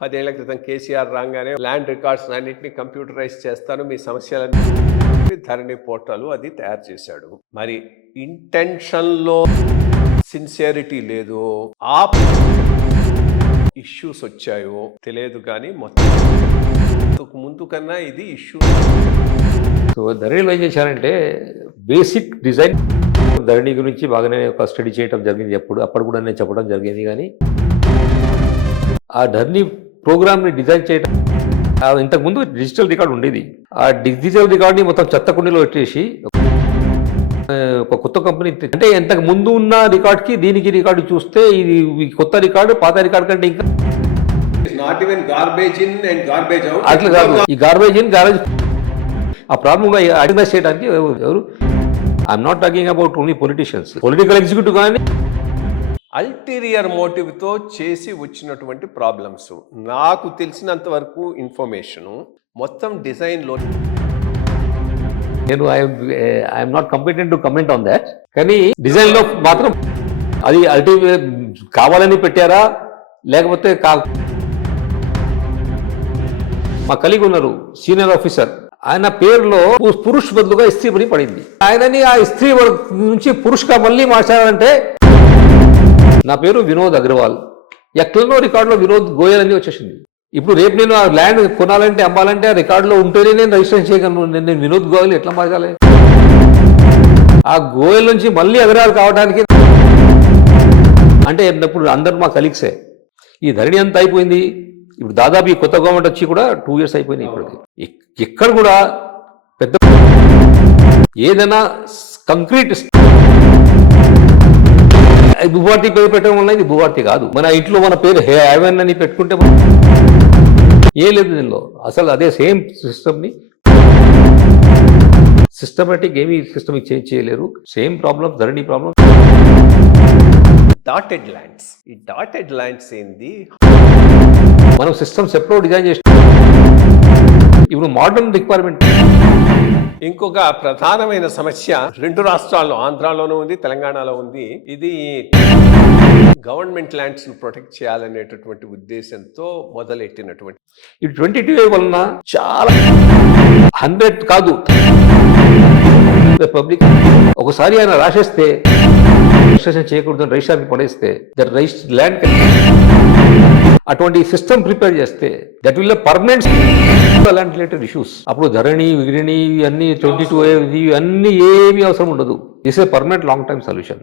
10 ఏళ్ల క్రితం కేసీఆర్ రాగానే ల్యాండ్ రికార్డ్స్ అన్నింటినీ కంప్యూటరైజ్ చేస్తాను, మీ సమస్యలన్నీ ధరణి పోర్టల్ అది తయారు చేశాడు. మరి ఇంటెన్షన్లో సిన్సియరిటీ లేదు, ఆ ఇష్యూస్ వచ్చాయో తెలియదు, కానీ మొత్తం ముందు కన్నా ఇది ఇష్యూ. సో ధరణిలో ఏం చేశారంటే బేసిక్ డిజైన్ ధరణి గురించి బాగానే ఒక స్టడీ చేయడం జరిగింది. అప్పుడు కూడా నేను చెప్పడం జరిగింది. కానీ ఆ ధరణి ప్రోగ్రామ్ని డిజైన్ చేయడం, ఇంతకుముందు డిజిటల్ రికార్డ్ ఉండేది. ఆ డిజిటల్ రికార్డ్ని మొత్తం చెత్తకుండీలో పెట్టేసి ఒక కొత్త కంపెనీ, అంటే ఇంతకు ముందు ఉన్న రికార్డ్కి దీనికి రికార్డు చూస్తే ఇది కొత్త రికార్డు పాత రికార్డు కంటే ఇంకా not even garbage in and garbage out అట్లా కాదు. ఈ గార్బేజ్ ఇన్ గార్బేజ్ ఆ ప్రాబ్లంగా అడ్మైజ్ చేయడానికి ఎవరు, I'm not talking about only politicians, political executive కానీ అల్టీరియర్ మోటివ్తో చేసి వచ్చినటువంటి ప్రాబ్లమ్స్. నాకు తెలిసినంత వరకు ఇన్ఫర్మేషను మొత్తం డిజైన్లో, నేను I'm not competent to comment on that. కానీ డిజైన్లో మాత్రం అది అల్టీరియర్ కావాలని పెట్టారా లేకపోతే మా కలిగి ఉన్నారు సీనియర్ ఆఫీసర్, ఆయన పేరులో పురుష్ బదులుగా స్త్రీ అని పడింది. ఆయనని ఆ స్త్రీ నుంచి పురుష్గా మళ్ళీ మార్చారంటే నా పేరు వినోద్ అగర్వాల్, ఎక్కడనో రికార్డులో వినోద్ గోయల్ అని వచ్చేసింది. ఇప్పుడు రేపు నేను ఆ ల్యాండ్ కొనాలంటే అమ్మాలంటే ఆ రికార్డులో ఉంటేనే నేను రిజిస్ట్రేషన్ చేయగలను. నేను వినోద్ గోయల్ ఎట్లా మార్చాలి? ఆ గోయల్ నుంచి మళ్ళీ అగర్వాల్ కావడానికి అంటే ఇప్పుడు అందరూ మా కలీగ్సే. ఈ ధరణి అంతా అయిపోయింది. ఇప్పుడు దాదాపు ఈ కొత్త గవర్నమెంట్ వచ్చి కూడా 2 years అయిపోయినాయి. ఇప్పటికి ఎక్కడ కూడా పెద్ద ఏదైనా కంక్రీట్ భూభారతి పేరు పెట్టడం వల్ల ఇది భూభారతి కాదు. మన ఇంట్లో మన పేరు హెవెన్ అని పెట్టుకుంటే ఏం లేదు దీనిలో. అసలు అదే సేమ్ సిస్టమ్ని సిస్టమేటిక్ ఏమీ సిస్టమిక్ చేంజ్ చేయలేరు. సేమ్ ప్రాబ్లం ధరణి ప్రాబ్లం. డాటెడ్ ల్యాండ్స్, ఈ డాటెడ్ ల్యాండ్స్ ఏంది? మనం సిస్టమ్స్ ఎప్పుడో డిజైన్ చేసి ఇప్పుడు మోడర్న్ రిక్వైర్మెంట్. ఇంకొక ప్రధానమైన సమస్య 2 రాష్ట్రాల్లో, ఆంధ్రాలోనూ ఉంది, తెలంగాణలో ఉంది. ఇది గవర్నమెంట్ ల్యాండ్స్ ను ప్రొటెక్ట్ చేయాలనేటటువంటి ఉద్దేశంతో మొదలెట్టినటువంటి ఈ 22A వలన చాలా 100 కాదు పబ్లిక్ ఒకసారి ఆయన రాసేస్తే రిజిస్ట్రేషన్ చేయకూడదు, రిజిస్ట్రేషన్ పడేస్తే దట్ రిజిస్టర్ ల్యాండ్ అటువంటి సిస్టమ్ ప్రిపేర్ చేస్తే that will permanent land related issues. అప్పుడు ధరణి విగిరణి అన్ని 22A ఇవన్నీ ఏమీ అవసరం ఉండదు. This a permanent long time solution.